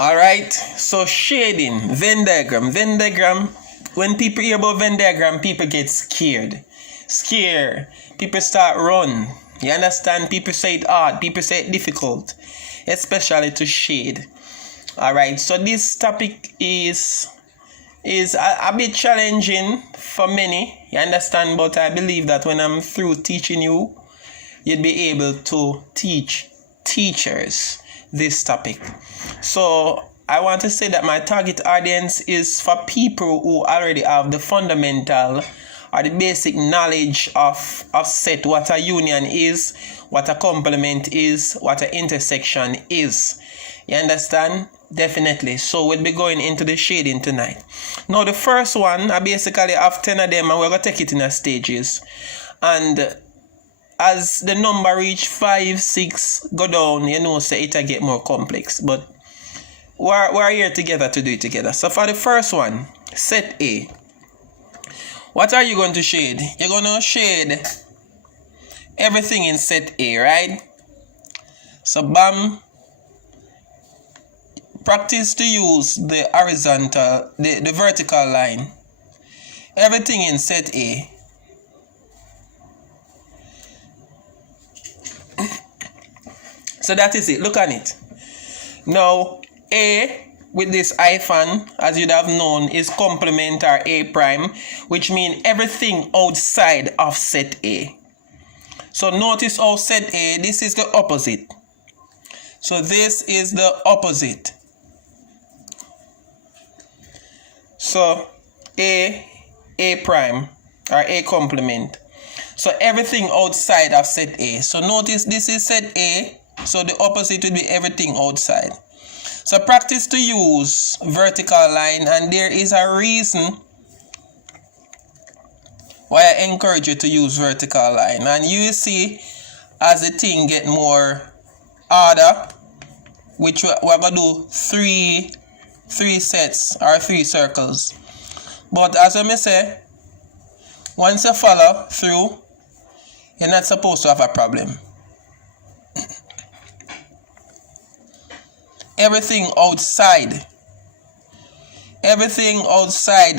Alright, so shading, Venn diagram. Venn diagram, when people hear about Venn diagram, people get scared. People start run. You understand? People say it hard, people say it difficult, especially to shade. Alright, so this topic is a bit challenging for many. You understand? But I believe that when I'm through teaching you, you'd be able to teach teachers this topic. So I want to say that my target audience is for people who already have the fundamental or the basic knowledge of set, what a union is, what a complement is, what an intersection is. You understand? Definitely. So we'll be going into the shading tonight. Now the first one, I basically have 10 of them and we're going to take it in stages. And as the number reach 5, 6, go down, you know, say it'll get more complex. But we're here together to do it together. So for the first one, set A. What are you going to shade? You're going to shade everything in set A, right? So bam. Practice to use the horizontal, the vertical line. Everything in set A. So that is it. Look at it. Now, A with this hyphen, as you'd have known, is complement or A prime, which means everything outside of set A. So notice how set A, this is the opposite. So this is the opposite. So A prime or A complement. So everything outside of set A. So notice this is set A. So the opposite will be everything outside. So practice to use vertical line, and there is a reason why I encourage you to use vertical line. And you see as the thing get more harder, which we're going to do three sets or 3 circles. But as I may say, once you follow through, you're not supposed to have a problem. Everything outside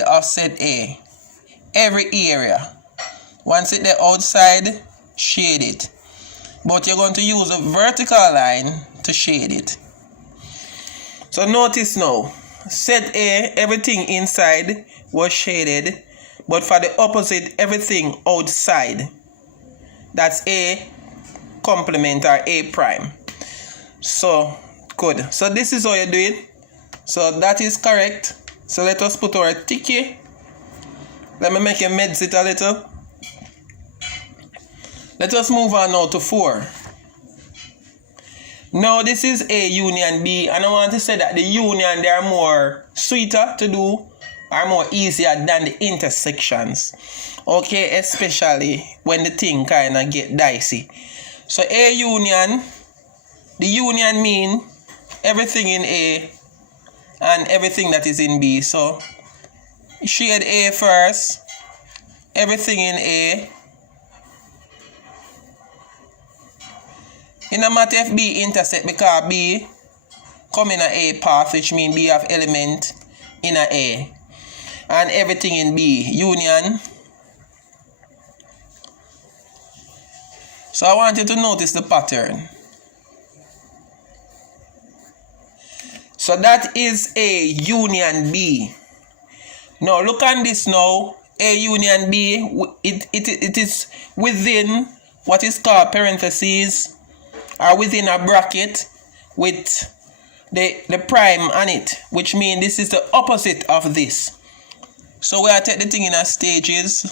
of set A, every area, once it's the outside, shade it. But you're going to use a vertical line to shade it. So notice now, set A, everything inside was shaded, but for the opposite, everything outside, that's A complement or A prime. So good. So this is how you do it. So that is correct. So let us put our ticky. Let me make you meds it a little. Let us move on now to 4. Now this is A union B, and I want to say that the union, they are more sweeter to do, are more easier than the intersections. Okay, especially when the thing kind of get dicey. So A union, the union mean everything in A and everything that is in B. So shade A first, everything in A. It no matter if B intersect, because B come in a path, which means B have element in A. And everything in B, union. So I want you to notice the pattern. So that is A union B. Now look at this now. A union B, it is within what is called parentheses, or within a bracket with the prime on it, which means this is the opposite of this. So we are taking the thing in stages.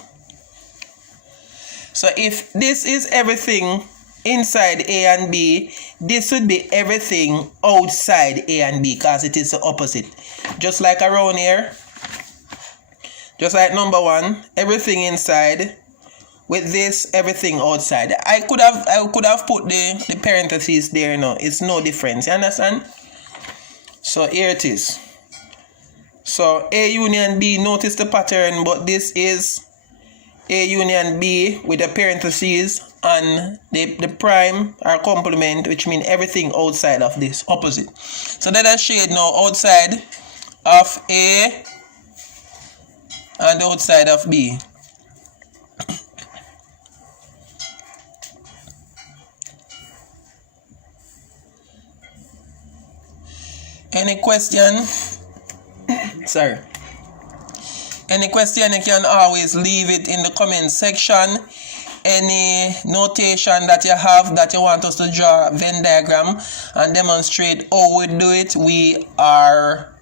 So if this is everything inside A and B, this would be everything outside A and B, because it is the opposite. Just like around here, just like number 1, everything inside. With this, everything outside. I could have put the parentheses there. No, it's no difference. You understand? So here it is. So A union B, notice the pattern, but this is A union B with the parentheses and the prime or complement, which means everything outside of this opposite. So let us shade now outside of A and outside of B. Any question? Sorry. Any question, you can always leave it in the comment section. Any notation that you have that you want us to draw a Venn diagram and demonstrate how we do it, we are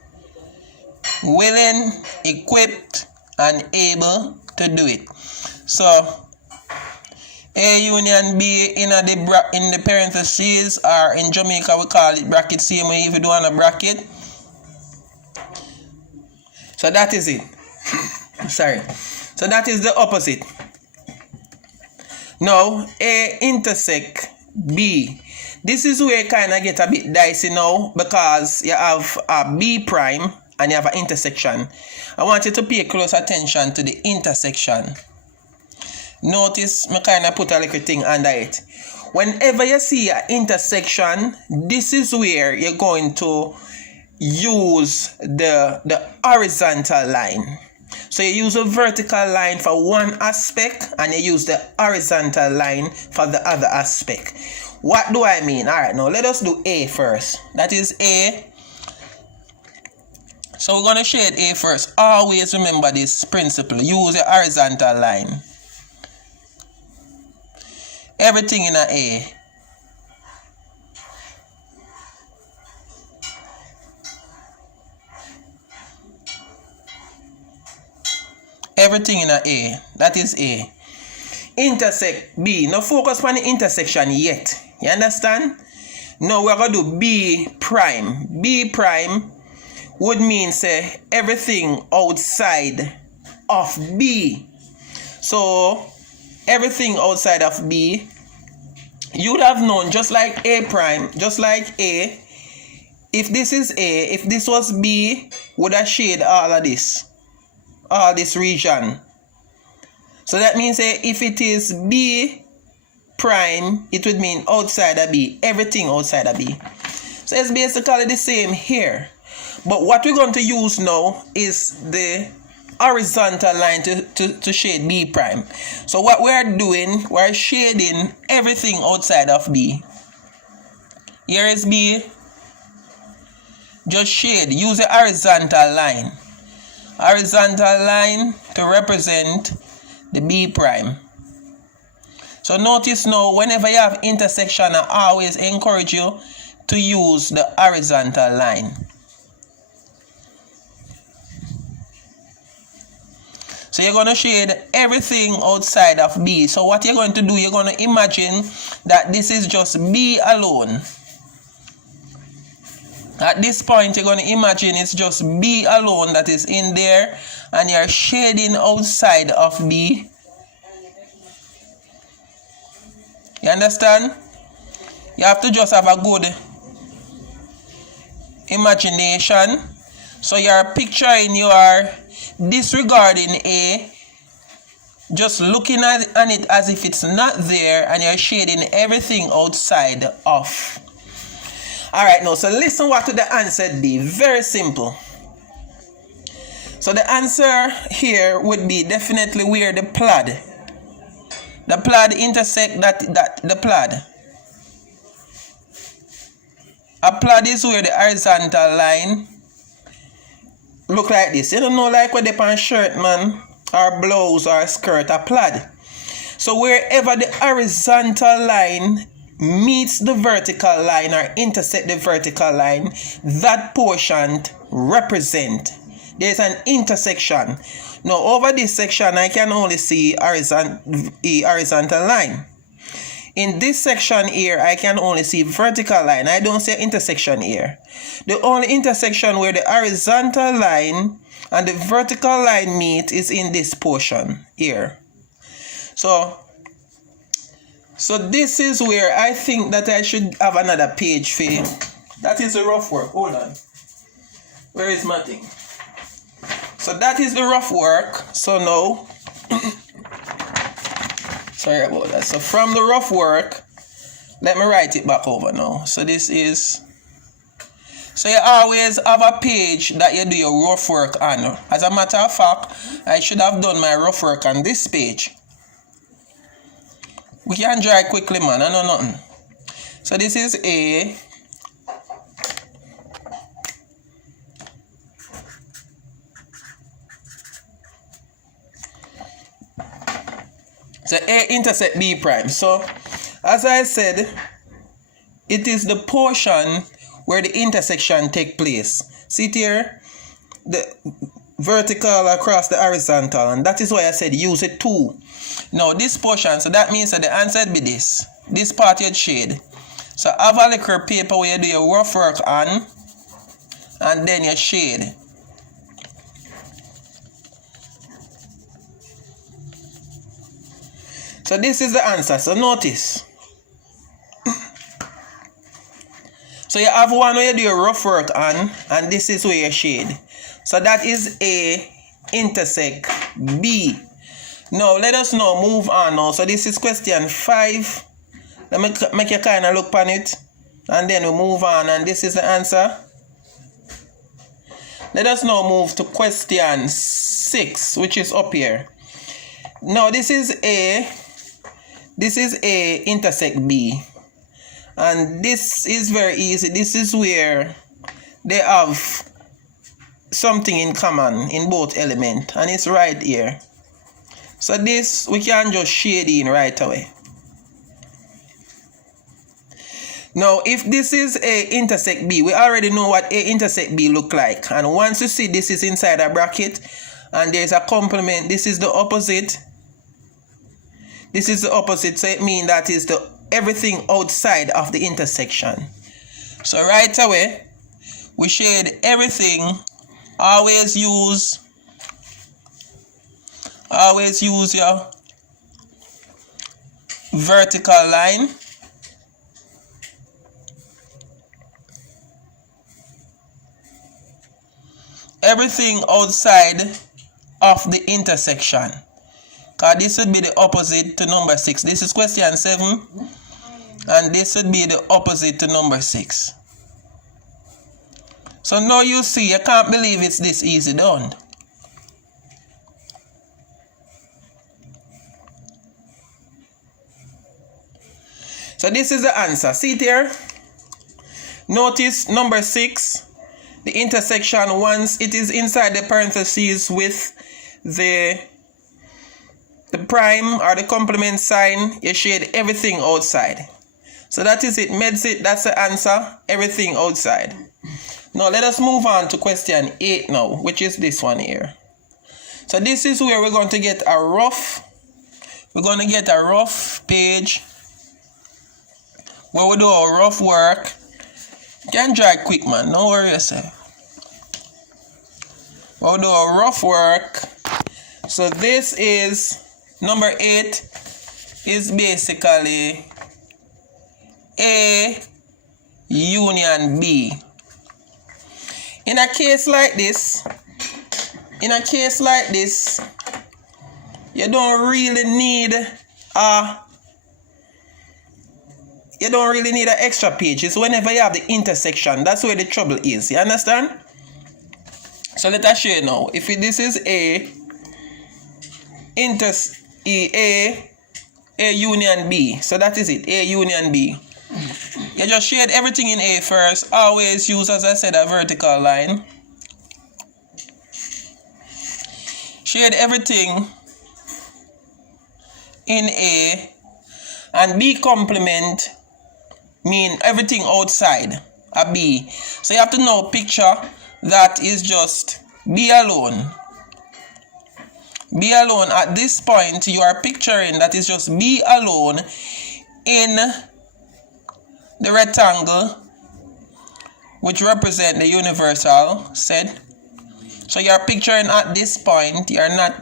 willing, equipped, and able to do it. So A union B in the parentheses, or in Jamaica we call it bracket, same way if you do on a bracket. So that is it. Sorry. So that is the opposite. Now A intersect B. This is where you kind of get a bit dicey now, because you have a B prime and you have an intersection. I want you to pay close attention to the intersection. Notice me kind of put a little thing under it. Whenever you see an intersection, this is where you're going to use the horizontal line. So you use a vertical line for one aspect and you use the horizontal line for the other aspect. What do I mean? Alright, now let us do A first. That is A. So we're going to shade A first. Always remember this principle. Use a horizontal line. Everything in a A. Everything in a A. That is A. Intersect B. Now focus on the intersection yet. You understand? Now we're going to do B prime. B prime would mean say everything outside of B. So everything outside of B, you would have known, just like A prime, just like A, if this is A, if this was B, would have shade all of this, all this region. So that means if it is B prime, it would mean outside of B, everything outside of B. So it's basically the same here. But what we're going to use now is the horizontal line to shade B prime. So what we're doing, we're shading everything outside of B. Here is B. Just shade. Use a horizontal line. Horizontal line to represent the B prime. So notice now, whenever you have intersection, I always encourage you to use the horizontal line. So you're going to shade everything outside of B. So what you're going to do, you're going to imagine that this is just B alone. At this point, you're going to imagine it's just B alone that is in there, and you're shading outside of B. You understand? You have to just have a good imagination. So you're picturing, you are disregarding A, just looking at it as if it's not there, and you're shading everything outside of. Alright, now, so listen what the answer be. Very simple. So the answer here would be definitely where the plod intersect the plod. A plod is where the horizontal line look like this. You don't know, like what they on shirt, man, or blouse or skirt, a plod. So wherever the horizontal line meets the vertical line or intersect the vertical line, that portion represent. There's an intersection. Now over this section, I can only see horizontal line. In this section here, I can only see vertical line. I don't see intersection here. The only intersection where the horizontal line and the vertical line meet is in this portion here. So this is where I think that I should have another page for you. That is the rough work. Hold on. Where is my thing? So that is the rough work. So now, Sorry about that. So from the rough work, let me write it back over now. So this is... So you always have a page that you do your rough work on. As a matter of fact, I should have done my rough work on this page. We can draw it quickly, man. I know nothing. So this is A. So A intersect B prime. So as I said, it is the portion where the intersection take place. See it here? The vertical across the horizontal. And that is why I said use it too. Now this portion, so that means that the answer would be this. This part you'd shade. So have a little paper where you do your rough work on. And then you shade. So this is the answer. So notice. So you have one where you do your rough work on, and this is where you shade. So that is A intersect B. Now let us now move on now. So this is question 5. Let me make you kind of look on it. And then we move on, and this is the answer. Let us now move to question 6, which is up here. Now this is A intersect B. And this is very easy. This is where they have something in common in both elements. And it's right here. So this, we can just shade in right away. Now, if this is A intersect B, we already know what A intersect B look like. And once you see this is inside a bracket, and there's a complement, this is the opposite. This is the opposite, so it means that is the everything outside of the intersection. So right away, we shade everything. Always use your vertical line. Everything outside of the intersection. Because this would be the opposite to number 6. This is question 7. And this would be the opposite to number 6. So now you see, you can't believe it's this easy done. So this is the answer. See it here? Notice number 6. The intersection, once it is inside the parentheses with the prime or the complement sign, you shade everything outside. So that is it. Meds it. That's the answer. Everything outside. Now let us move on to question 8 now, which is this one here. So this is where we're going to get a rough. We're going to get a rough page where we do our rough work. You can draw it quick, man. Don't worry yourself. We'll do our rough work. So this is number 8 is basically A union B. In a case like this, you don't really need an extra page. It's whenever you have the intersection. That's where the trouble is. You understand? So let us show you now. If this is A union B. So that is it. A union B. You just shade everything in A first. Always use, as I said, a vertical line. Shade everything in A. And B complement mean everything outside a B. So you have to now picture that is just B alone. B alone. At this point, you are picturing that is just B alone in the rectangle, which represent the universal set. So you are picturing at this point, you are not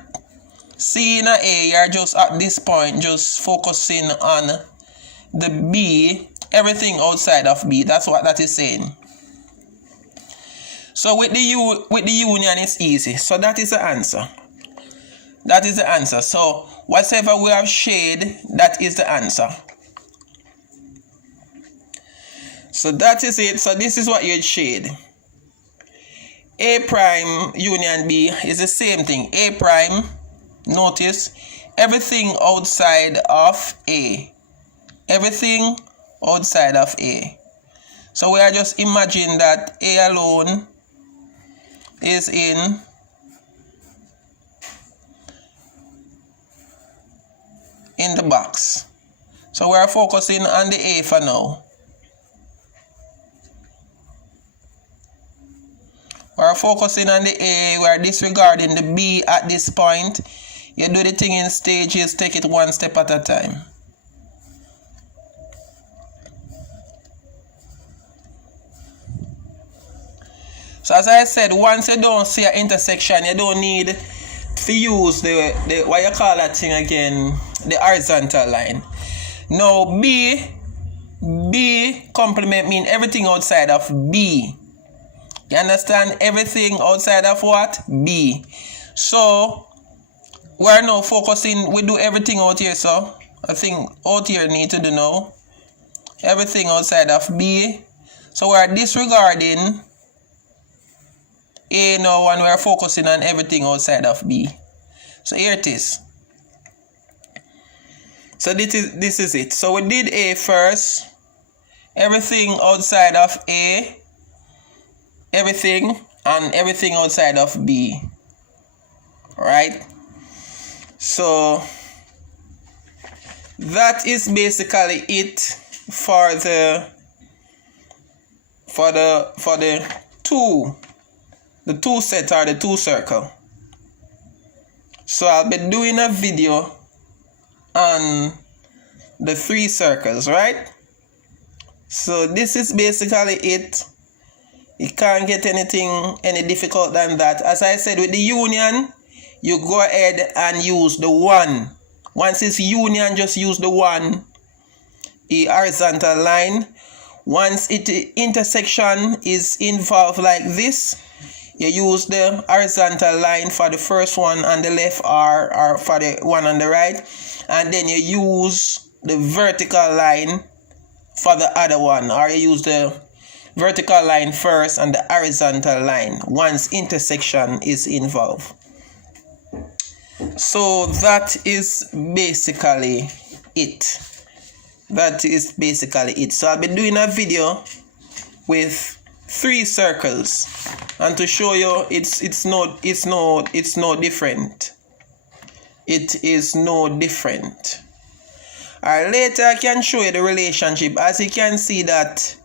seeing A, you are just at this point, just focusing on the B, everything outside of B. That's what that is saying. So with the union, it's easy. So that is the answer. That is the answer. So whatever we have shade, that is the answer. So that is it. So this is what you'd shade. A prime union B is the same thing. A prime, notice, everything outside of A. Everything outside of A. So we are just imagine that A alone is in the box. So we are focusing on the A for now. We are focusing on the A, we are disregarding the B at this point. You do the thing in stages, take it one step at a time. So as I said, once you don't see an intersection, you don't need to use the what you call that thing again, the horizontal line. Now B complement mean everything outside of B. You understand? Everything outside of what? B. So we are now focusing, we do everything out here, so I think out here need to do now. Everything outside of B. So we are disregarding A now and we are focusing on everything outside of B. So here it is. So this is it. So we did A first. Everything outside of A. Everything and everything outside of B. Right? So that is basically it for the two set or the two circle. So I'll be doing a video on the three circles, right? So this is basically it. You can't get anything any difficult than that. As I said, with the union, you go ahead and use the one. Once it's union, just use the one, the horizontal line. Once intersection is involved like this, you use the horizontal line for the first one on the left or for the one on the right. And then you use the vertical line for the other one. Or you use the vertical line first and the horizontal line once intersection is involved. So that is basically it. That is basically it. So I'll be doing a video with 3 circles and to show you it's no different. It is no different. Alright, later I can show you the relationship. As you can see that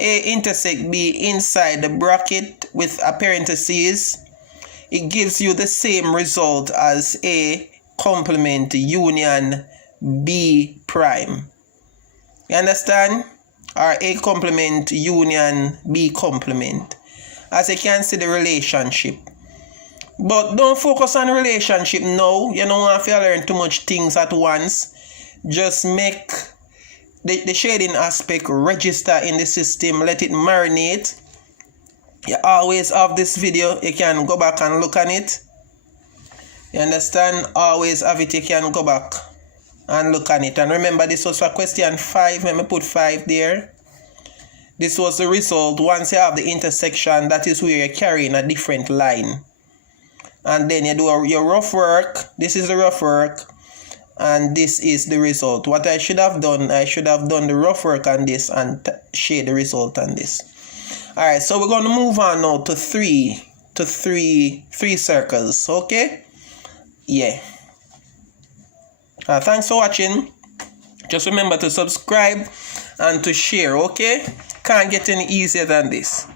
A intersect B inside the bracket with a parenthesis, it gives you the same result as A complement union B prime. You understand? Or A complement union B complement. As you can see the relationship. But don't focus on relationship now. You don't want to learn too much things at once. Just make the shading aspect register in the system. Let it marinate. You always have this video. You can go back and look on it. You understand? Always have it. You can go back and look on it. And remember, this was for question 5. Let me put 5 there. This was the result. Once you have the intersection, that is where you're carrying a different line. And then you do your rough work. This is the rough work. And this is the result. What I should have done, I should have done the rough work on this and shade the result on this. Alright, so we're going to move on now to three circles. Okay? Yeah. Thanks for watching. Just remember to subscribe and to share. Okay? Can't get any easier than this.